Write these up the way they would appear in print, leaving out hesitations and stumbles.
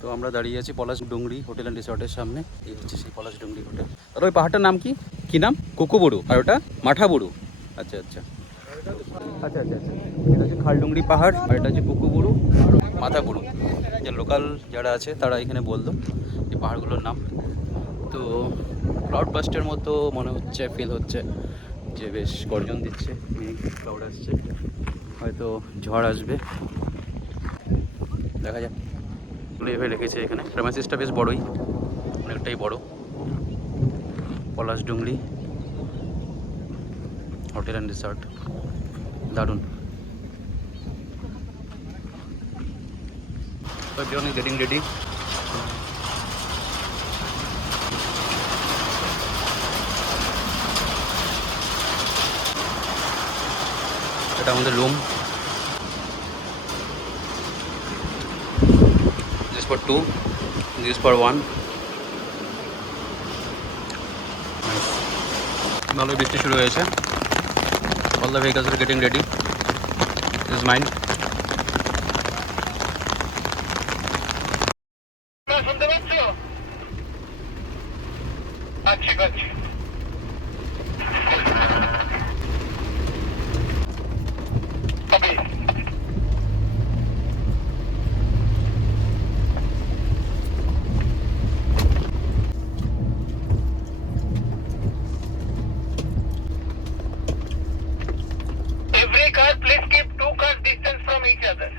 তো আমরা দাঁড়িয়ে আছি পলাশ ডুংরি হোটেল অ্যান্ড রিসর্টের সামনে। এই হচ্ছে সেই পলাশ ডুংরি হোটেল। আর ওই পাহাড়টার নাম কি কি নাম? কুকুবুরু। আর ওটা মাঠাবুরু। আচ্ছা আচ্ছা আচ্ছা আচ্ছা আচ্ছা, এটা হচ্ছে খালডুংরি পাহাড়, আর এটা হচ্ছে কুকুবুরু আর মাথাবুরু। যে লোকাল যারা আছে তারা এখানে বললো এই পাহাড়গুলোর নাম। তো ক্লাউড বাস্টের মতো মনে হচ্ছে, ফিল হচ্ছে যে বেশ গর্জন দিচ্ছে, মেঘ ক্লাউড আসছে, হয়তো ঝড় আসবে, দেখা যাক। এভাবে রেখেছে এখানে। প্রেমাইসিসটা বেশ বড়ই, অনেকটাই বড়। পলাশ ডুংরি হোটেল অ্যান্ড রিসর্ট, দারুণ। Everyone is getting ready. এটা আমাদের room. This for 2, this for 1. ভালোই বৃষ্টি শুরু হয়েছে। All the vehicles are getting ready. This is mine. শুনতে পাচ্ছ? আচ্ছা আচ্ছা। Every car, please keep 2 cars distance from each other.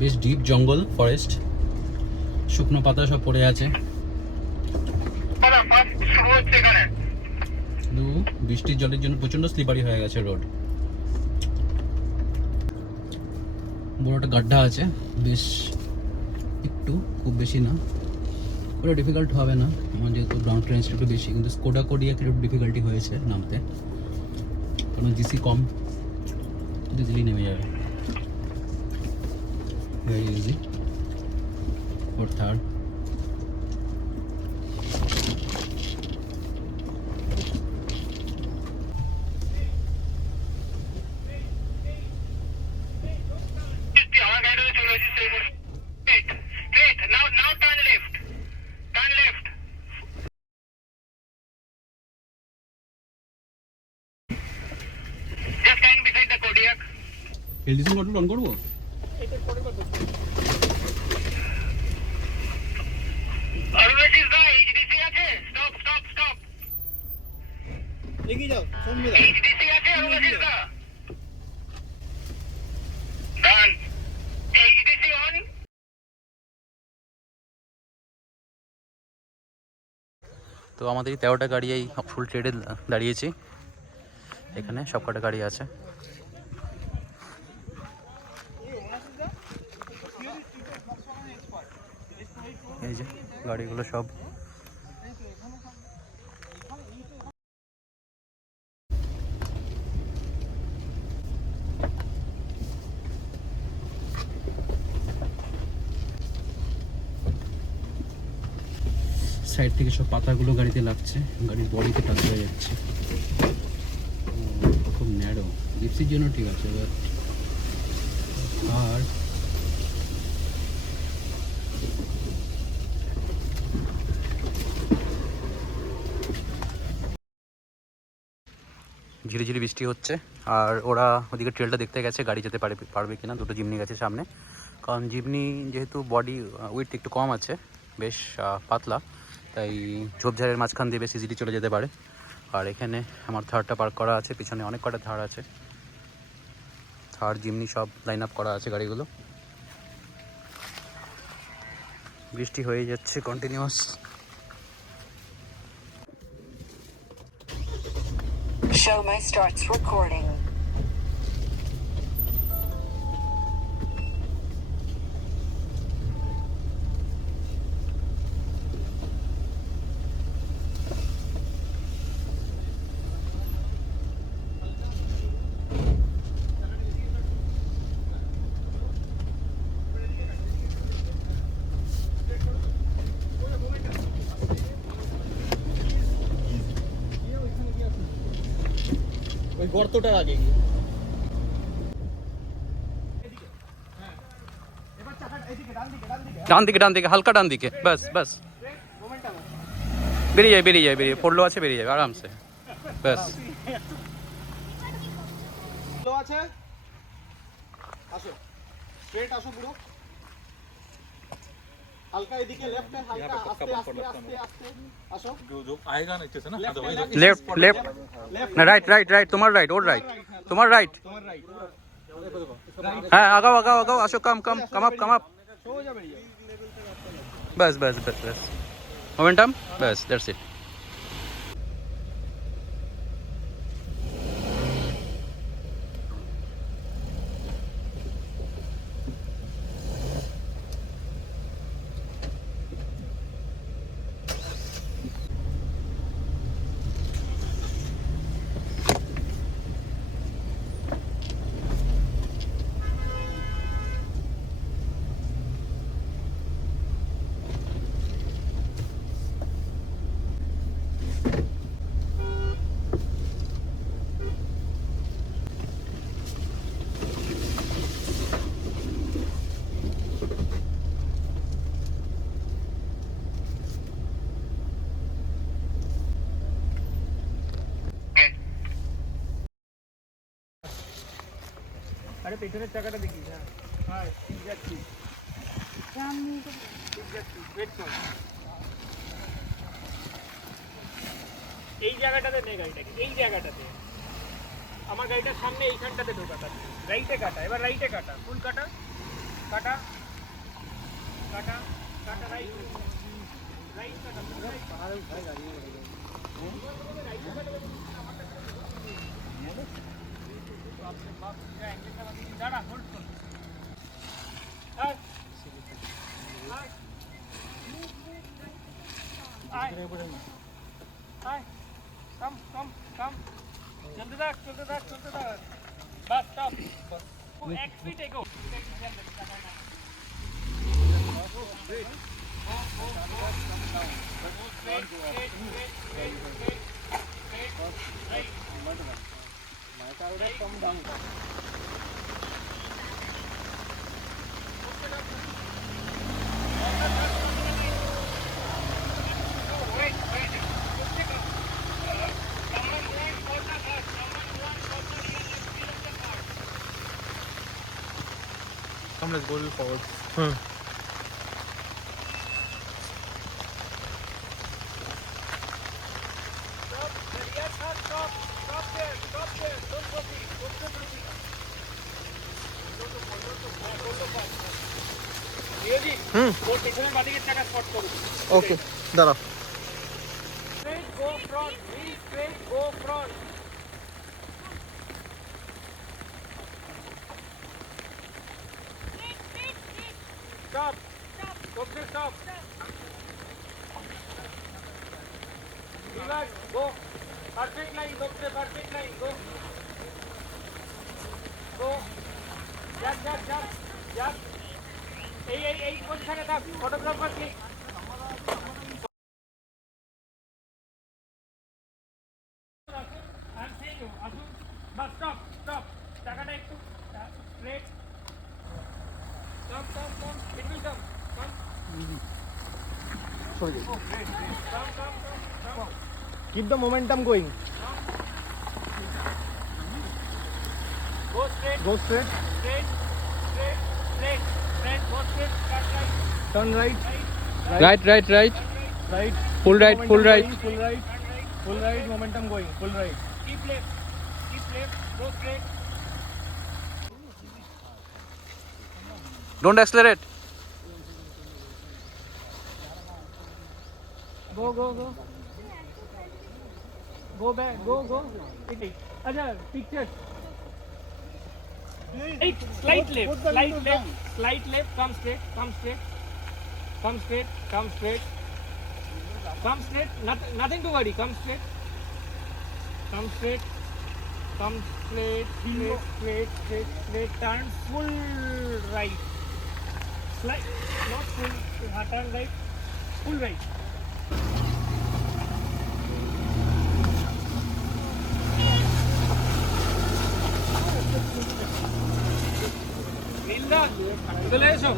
বেশ ডিপ জঙ্গল, ফরেস্ট, শুকনো পাতা সব পড়ে আছে। কিন্তু বৃষ্টির জলের জন্য প্রচণ্ড স্লিপারি হয়ে গেছে রোড। বড় একটা গাড্ডা আছে, বেশ একটু, খুব বেশি না, পুরো ডিফিকাল্ট হবে না। আমার যেহেতু গ্রাউন্ড ক্লিয়ারেন্সটা একটু বেশি, কিন্তু স্কোডা কোডিয়া একটু ডিফিকাল্টি হয়েছে নামতে, কারণ জিসি কম, ইজিলি নেমে যাবে, very easy. Four third LDC model on করবো। এগিয়ে যাও, সামনে যাও। তো আমাদের এই 13টা গাড়ি এই ফুল ট্রেডে দাঁড়িয়েছি, এখানে সব কটা গাড়ি আছে। এই যে গাড়িগুলো সব। সাইড থেকে সব পাতাগুলো গাড়িতে লাগছে, গাড়ির বডিতে টাচ হয়ে যাচ্ছে, খুব ন্যারো। জিপসির জন্য ঠিক আছে, বাট আর ঝিরিঝিরি বৃষ্টি হচ্ছে। আর ওরা ওদিকে ট্রেলটা দেখতে গেছে, গাড়ি যেতে পারবে কিনা। দুটো জিমনি গেছে সামনে, কারণ জিমনি যেহেতু বডি ওয়েট একটু কম আছে, বেশ পাতলা, তাই ঝোপঝাড়ের মাঝখান দিয়ে বেশ ইজিলি চলে যেতে পারে। আর এখানে আমার থার্ডটা পার্ক করা আছে, পিছনে অনেক কটা থার্ড আছে, থার্ড জিমনি সব লাইন আপ করা আছে গাড়িগুলো। বৃষ্টি হয়ে যাচ্ছে continuous. Show my starts recording. গর্তটার আগে গিয়ে। ডান দিকে হালকা ডান দিকে, বাস বাস। বেরিয়ে যায় পড়লো আছে, বেরিয়ে যাবে আরামসে, বাস। লো আছে, আসো স্ট্রেট আসো পুরো, হালকা এদিকে লেফটে, হালকা আস্তে আস্তে আস্তে আস্তে আসো। जो आएगा ना इच्छे से ना तो वही লেফট না রাইট, তোমার রাইট, ওর রাইট, তোমার রাইট। তোমার রাইট, হ্যাঁ আগাও আসো, কাম আপ, সোজা বেরিয়ে যাও। বাস মোমেন্টাম, বাস, দ্যাটস ইট। আরে পেছনের চাকাটা দেখি। হ্যাঁ এক্স্যাক্টলি ওয়েট কর, এই জায়গাটাতে নে গাড়িটাকে, এই জায়গাটাতে। আমার গাড়িটার সামনে এইখানটাতে ঢোকাটা, রাইটে কাটা, এবার রাইটে কাটা, ফুল কাটা, কাটা রাইট কাটা, দাঁড়া, হোল্ড কর। Come. चलते থাক। Bus stop. এক ফিট এগো। Come, let's go a little forward. ওকে দাঁড়া। Stop. Relax, go. Perfect line, perfect line, go. Jump. এই পজিশনে থাক, ফটোগ্রাফার ক্লিক। Bus stop. টাকাটা একটু straight. Come. It will come. Come. Sorry. Come. Keep the momentum going. Go straight. Go straight. Straight. Go straight. Cut right. Turn right. Right, Right. Full right, Momentum full right. going, Full right. Turn right. Full right. Momentum going. Full right. Keep left. Go straight. Don't accelerate. Go. Go back. Go. अच्छा, picture. Slight left. Come straight. Nothing to worry. Come straight. Straight. Turn full right. Slide. Not full. Turn right. Full right. চলে এসো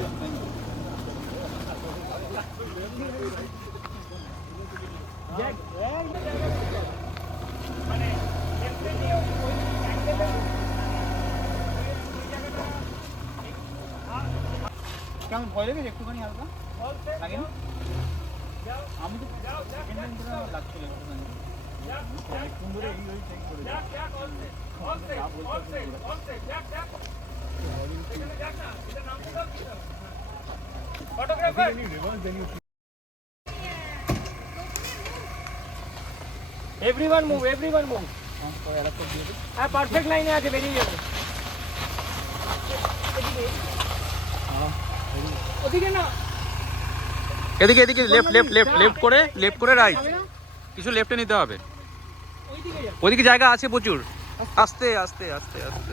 মানে কেমন ভয় লেগেছে একটুখানি হালকা লাগে না আমি তো লাগছিল ফটোগ্রাফার এভরিওয়ান মুভ হ্যাঁ পারফেক্ট লাইনে আছে বেরিয়ে যাবে ওদিকে না এদিকে এদিকে লেফট করে রাইট কিছু লেফটে নিতে হবে ওইদিকে যাবে ওইদিকে জায়গা আছে প্রচুর আস্তে আস্তে আস্তে আস্তে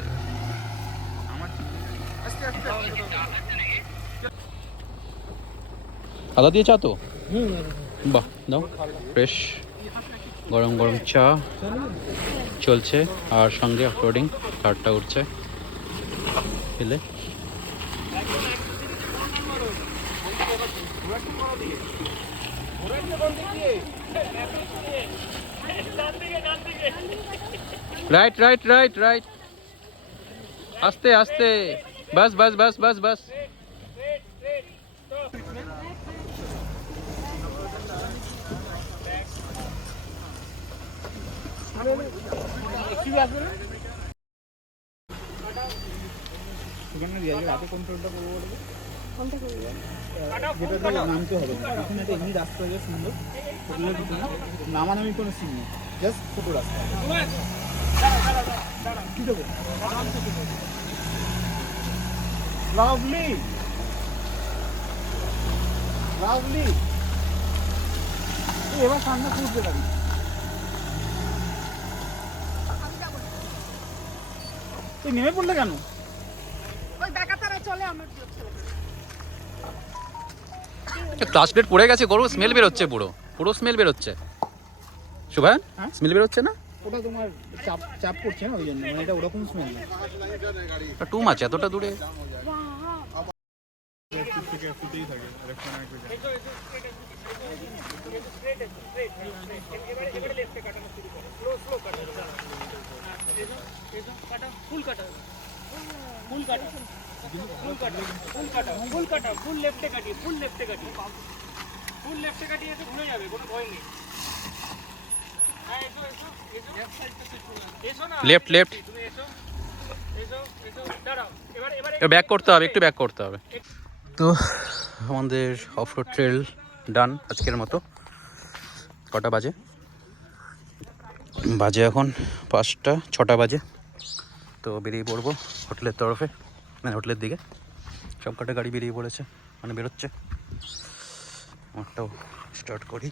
আদা দিয়ে চা তো বাহ দাও ফ্রেশ গরম গরম চা চলছে আর সঙ্গে অফরোডিং কারটা উঠছে খেলে রাইট রাইট রাইট রাইট আস্তে আস্তে বাস বাস বাস বাস বাস নামতে হবে না এখন একটা এমনি রাস্তা আছে সুন্দর নামানামি কোনো সিন নেই জাস্ট ছোটো রাস্তা লাভলি লাভলি এবার সামনে ঘুরতে পারি তুই নেমে পড়লে কেন ক্লাস প্লেট পড়ে গেছে গরম স্মেল বেরোচ্ছে পুরো স্মেল বেরোচ্ছে শুভায়ন হ্যাঁ? স্মেল বেরোচ্ছে না ওটা তোমার চাপ চাপ করছে না ওই জন্য মানে এটা ওরকম স্মেল না টু মাছ এতটা দূরে ফুল লেফটে কাটিয়ে এসে ঘুরে যাবে কোনো ভয় নেই হ্যাঁ এসো না লেফট তুমি এসো দাঁড়াও এবারে ব্যাক করতে হবে একটু ব্যাক করতে হবে তো আমাদের অফরোড ট্রেল ডান আজকের মতো কটা বাজে এখন 5টা 6টা বাজে তো বেরিয়ে পড়বো হোটেলের তরফে মানে হোটেলের দিকে সব কটা গাড়ি বেরিয়ে পড়েছে মানে বেরোচ্ছে আমারটাও স্টার্ট করি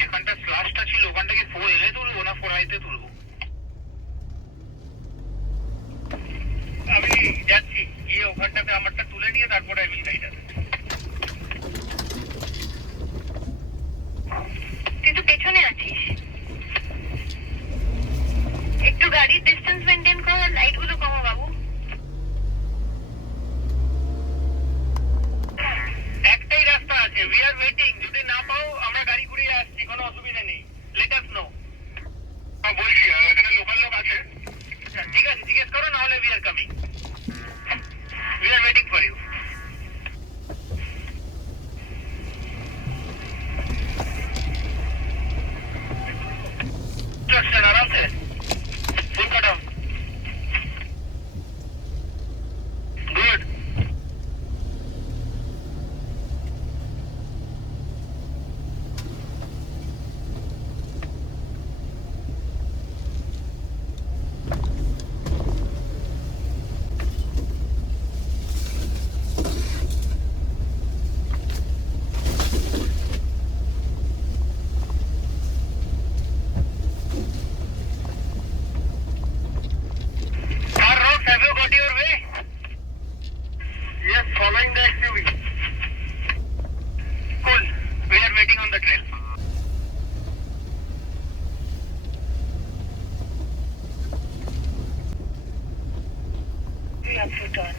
যেখানটা স্লাশটা ছিল ওখানটাকে 4L এ তুলবো না 4I তে তুলবো? আমি যাচ্ছি, গিয়ে ওখানটাতে আমারটা তুলে নিয়ে তারপরে আমি গাড়িটা। তুই তো পেছনে আছিস, একটু গাড়ির ডিস্টেন্স মেনটেন কর, আর লাইট গুলো কমা বাবু। একটাই রাস্তা আছে, উই আর ওয়েটিং। যদি না পাও আমরা গাড়ি ঘুরিয়ে আসছি, কোনো অসুবিধা নেই, লেট আস নো। বলছি এখানে লোকাল লোক আছে? ঠিক আছে, জিজ্ঞেস করো, নাহলে we are coming, we are waiting for you. आराम से full cut off, good. Car roads, have you got your way? Yes, following the SUV. Cool. We are waiting on the trail. We have to turn.